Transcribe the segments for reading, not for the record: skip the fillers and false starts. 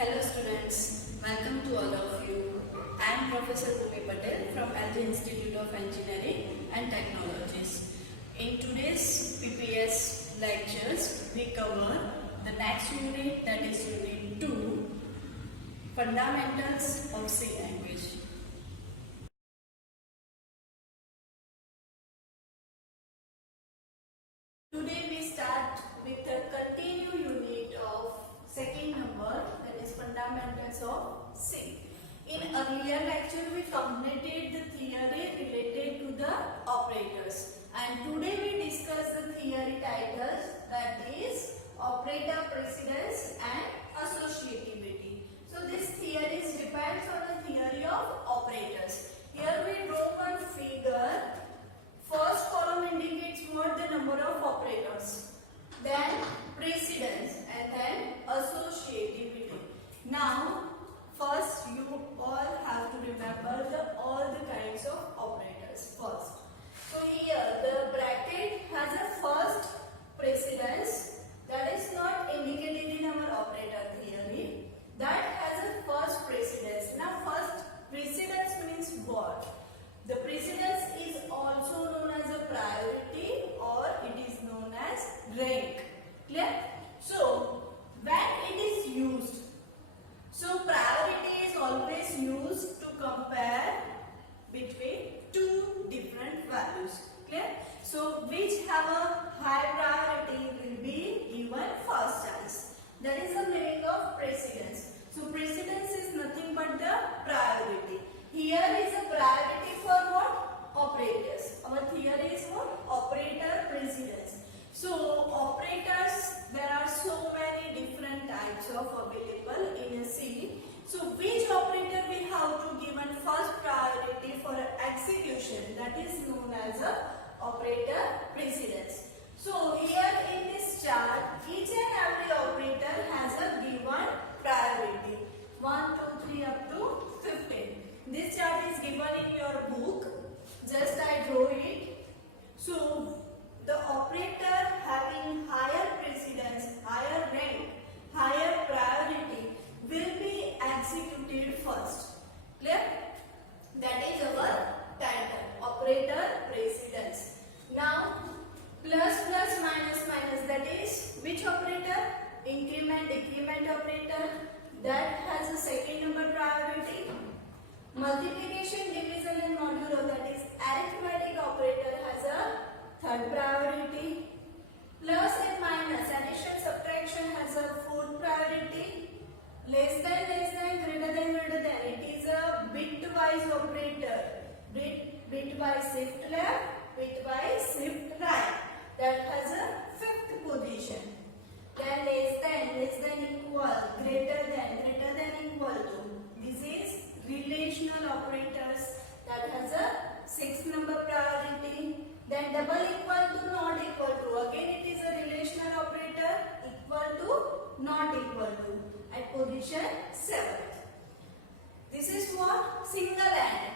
Hello students, welcome to all of you. I am Professor Bhumi Patel from LG Institute of Engineering and Technologies. In today's PPS lectures, we cover the next unit, that is Unit 2, Fundamentals of C Language. Today we start with the continue unit of second number, that is Fundamentals of C. In earlier lecture we completed the theory related to the operators, and today we discuss the theory titles, that is operator precedence and associativity. So this theory depends on the theory of operators. Here we draw one figure. First column indicates what? The number of operators, then precedence, and then associativity. Now first you all have to remember all the kinds of operators first. So here the bracket has a first precedence, that is not indicated in our operator theory. That has a first precedence. Now first precedence means what? The precedence is also known as a priority, or it is known as rank. Clear? So when it is used, so priority is always used to compare between two different values. Clear? So which have a high priority will be given first chance. That is the meaning of precedence. So precedence is nothing but the priority. Here is a priority for what? Operators. Our theory is what? Operator precedence. So operators, there are so many different types of available in a C. So which operator we have to given first priority for execution, that is known as a operator precedence. So here in this chart, each and every operator has a given priority. 1, 2, 3 up to 15. This chart is given in your book. Just I draw it. So the operator having higher precedence, higher rank, higher priority will be executed first. Clear? That is our title, operator precedence. Now plus plus minus minus, that is which operator? Increment decrement operator, that has a second number priority. Multiplication, division and modulo, that is arithmetic operator, has a third priority. Plus and minus, addition subtraction, has a fourth priority. Less than, greater than, it is a bitwise operator. Bitwise shift left, bitwise shift right, that has a fifth position. Then less than equal, greater than equal to. This is relational operators, that has a sixth number priority. Then double equal to, not equal to, again it is a relational operator, equal to, not equal to, at position 7th. This is what? Single AND.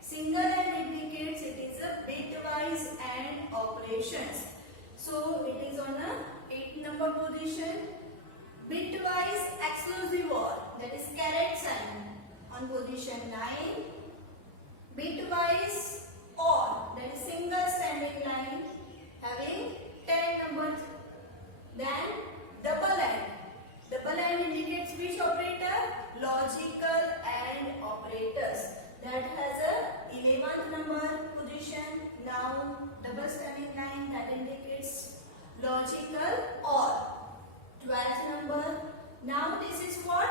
Single AND indicates it is a bitwise AND operations. So it is on a 8th number position. Bitwise exclusive OR, that is caret sign, on position 9. Bitwise OR, that is single standing line, having 10 numbers. Then double AND. Double AND indicates which operator? Logical AND operators, that has a 11th number position. Now double standing line, that indicates logical OR. 12th number. Now this is what?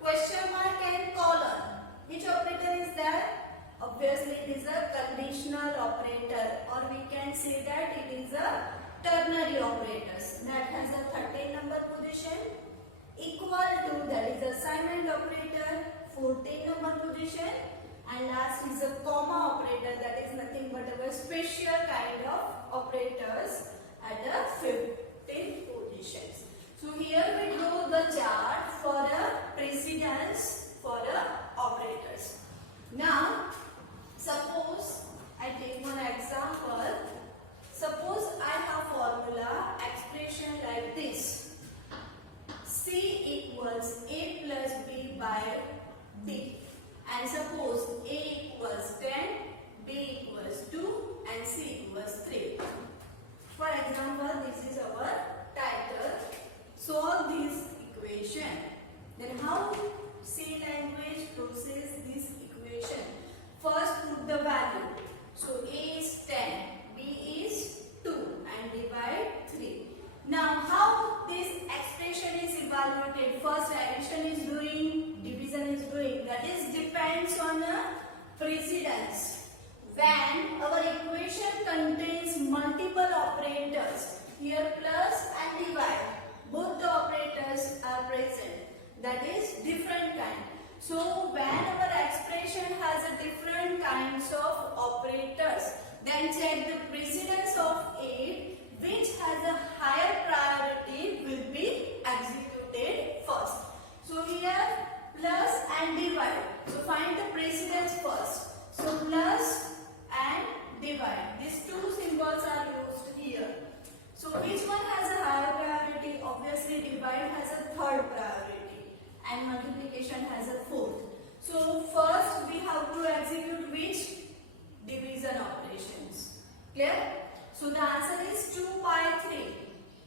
Question mark and colon. Which operator is that? Obviously it is a conditional operator, or we can say that it is a ternary operators, that has a 13 number position. Equal to, that is assignment operator, 14 number position. And last is a comma operator, that is nothing but a special kind of operators at the 15th positions. So here we draw the chart for a precedence for the operators. Now suppose I take one example. Suppose I have formula expression like this. C equal equals A plus B by D. And suppose A equals 10, B equals 2 and C equals 3. For example, this is our title. Solve this equation. Then how C language process this equation? First put the value. So A is 10, B is 2 and divide 3. Now how this expression is evaluated? First addition is doing, division is doing. That is depends on the precedence. When our equation contains multiple operators, here plus and divide, both the operators are present. That is different kind. So when our expression has a different kinds of operators, then check the precedence of it. Which has a higher priority will be executed first. So here plus and divide. So find the precedence first. So plus and divide. These two symbols are used here. So which one has a higher priority? Obviously divide has a third priority and multiplication has a fourth. So first we have to execute which? Division operations. Clear? So the answer is 2 by 3.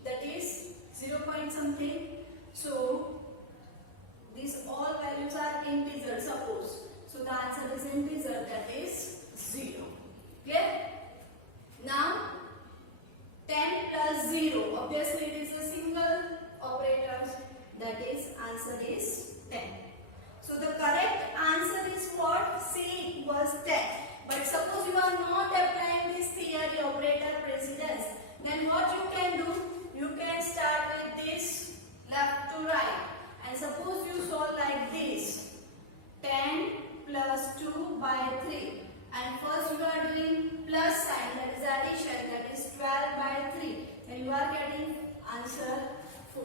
That is 0 point something. So these all values are integer, suppose. So the answer is integer, that is 0. Clear? Now 10 plus 0. Obviously it is a single operator. That is answer is 10. So the correct answer is what? C equals 10. But suppose you are not applying this theory operator precedence, then what you can do? You can start with this left to right. And suppose you solve like this. 10 plus 2 by 3. And first you are doing plus sign, that is addition, that is 12 by 3. Then you are getting answer 4.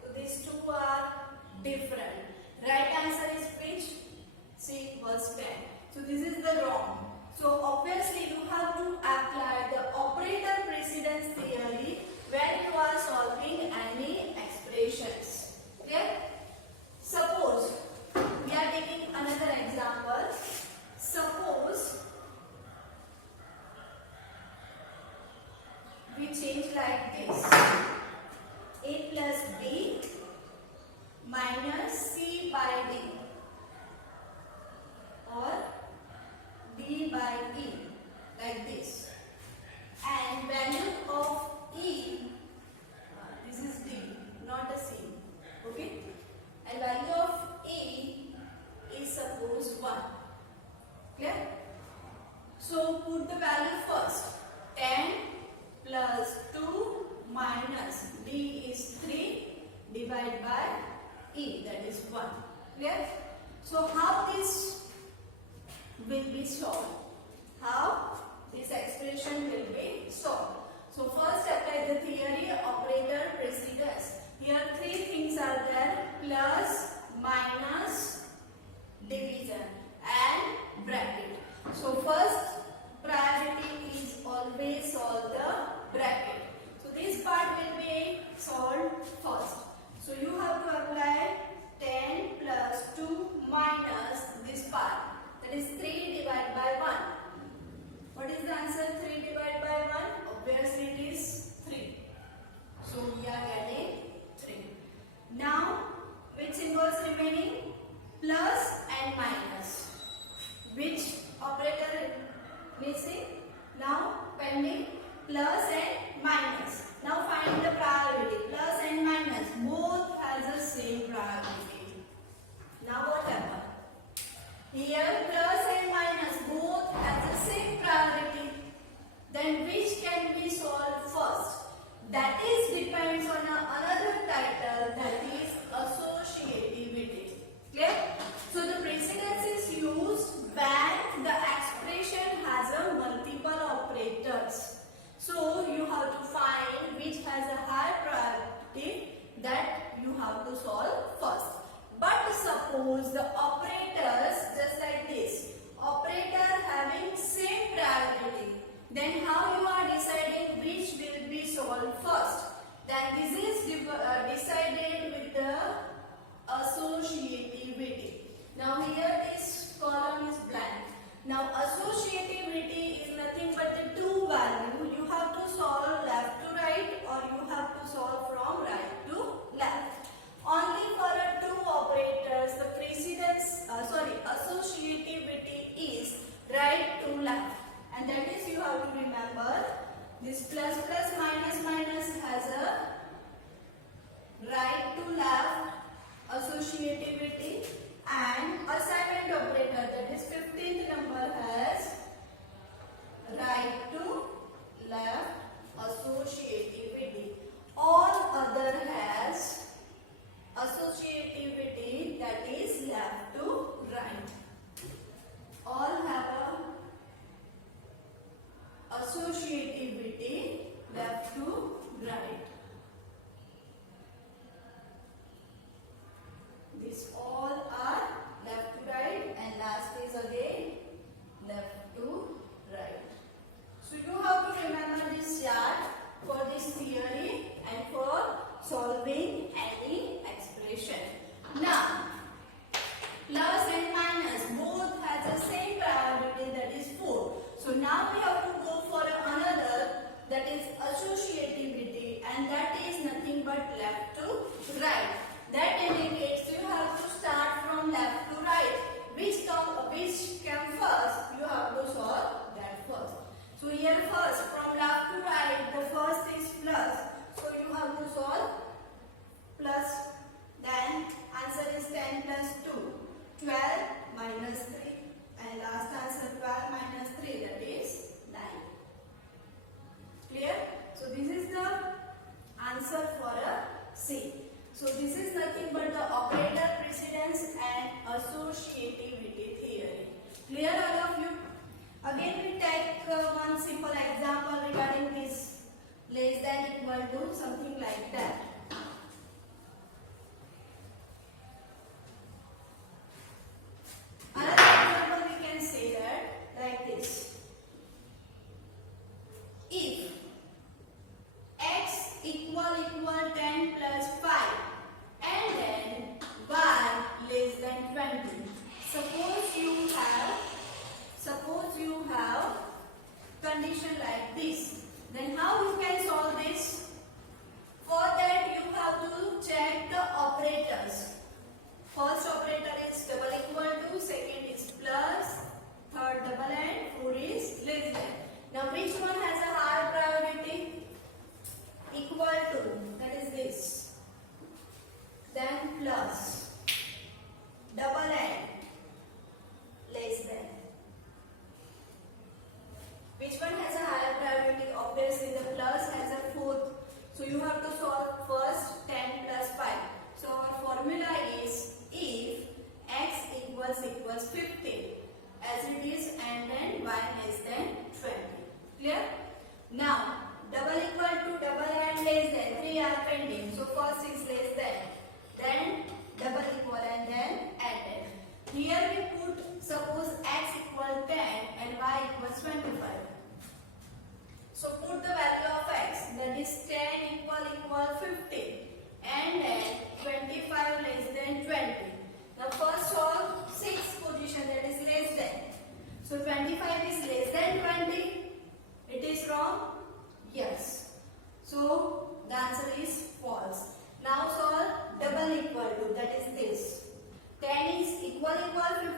So these two are different. Right answer is which? C equals 10. So this is the wrong. So obviously you have to apply the operator precedence theory when you are solving any expressions. Okay? Suppose we are taking another example. Suppose we change like this. A plus B minus C by D. Or B by E, like this. And value of E, this is D, not a C. Okay? And value of E is suppose 1. Clear? So put the value first. 10 plus 2 minus D is 3 divided by E, that is 1. Clear? So how this will be solved? How this expression will be solved? So first apply the theory operator precedence. Here three things are there: plus, minus, division and bracket. So first priority is always solve the bracket. So this part will be solved first. So you have to apply 10 plus 2 minus this part. That is 3 divided by 1. What is the answer? 3 divided by 1? Obviously it is 3. So we are getting 3. Now which symbols remaining? Plus and minus. Which operator missing? Now pending plus and minus. Now find the priority. Plus and minus both has the same priority. Now what happened? Here plus and minus both has the same priority. Then which can be solved first? That is depends on another title, that is associativity. Clear? So the precedence is used when the expression has a multiple operators. So you have to find which has a high priority, that you have to solve first. But suppose the operators just like this, operator having same priority, then how you are deciding which will be solved first? Then this is decided with the associativity, and assignment operator, that is 15th number, has right to left associativity. All other has associativity, that is left to right. All have a associativity left to right. These all are left to right, and last is again left to right. So you have to remember this chart for this theory and for solving any expression. Now, plus and minus both has the same priority, that is 4. So now we have to go for another, that is associativity, and that is nothing but left to right. That indicates you have to start from left to right. Which came first, you have to solve that first. So here first, from left to right, the first is plus. So you have to solve plus. Then answer is 10 plus 2, 12 minus 3. And last answer 12 minus 3, that is 9. Clear? So this is the answer for a C. So this is nothing but the operator precedence and associativity theory. Clear all of you? Again we take one simple example regarding this less than equal to, something like that. Another example we can say that like this. If x equal 10 plus 5 and then y less than 20. Suppose you have condition like this. Then how you can solve this? For that you have to check the operators. First operator is double equal to, second is plus, third double and fourth is less than. Now which one has a higher priority? Equal to, that is this. Then plus, double and less than. Which one has a higher priority? Obviously the plus has a fourth. So you have to solve first 10 plus 5. So our formula is if x equals 15 as it is, and then y less than 20. Clear? Now double equal to, double and less than, 3 are pending. So first is less than, then double equal and then added. Here we put, suppose x equal 10 and y equals 25. So put the value of x, that is 10 equal 15 and then 25 less than 20. Now first solve 6th position, that is less than. So 25 is less than 20. It is wrong? Yes. So the answer is false. Now solve double equal to, that is this. 10 is equal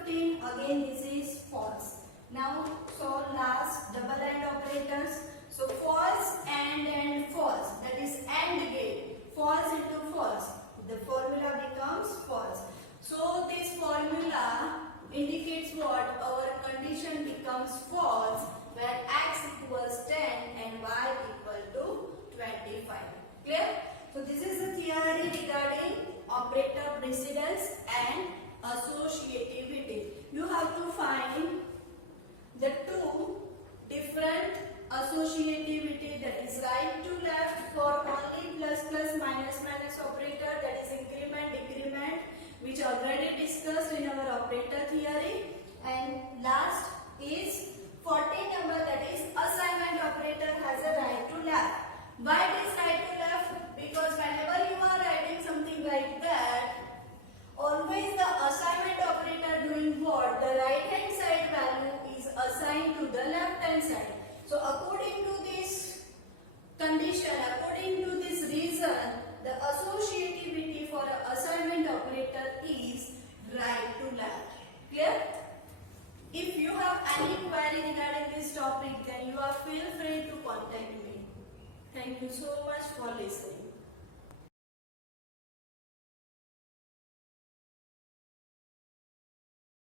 15, again this is false. Now solve last double and operators. So false and false, that is AND gate. False into false, the formula becomes false. So this formula indicates what? Our condition becomes false when x equals 10 and y equal to 25. Clear? So this is the theory regarding operator precedence and associativity. You have to find the two different associativity, that is right to left for only plus minus operator, that is increment decrement, which already discussed in our operator theory. And last is 40 number, that is assignment operator has a right to left. Why it is right to left? Because whenever you are writing something like that, always the assignment operator doing what? The right hand side value is assigned to the left hand side. So according to this condition, according to this reason, the associativity for an assignment operator is right to left. Clear? If you have any query regarding this topic, then you are feel free to contact me. Thank you so much for listening.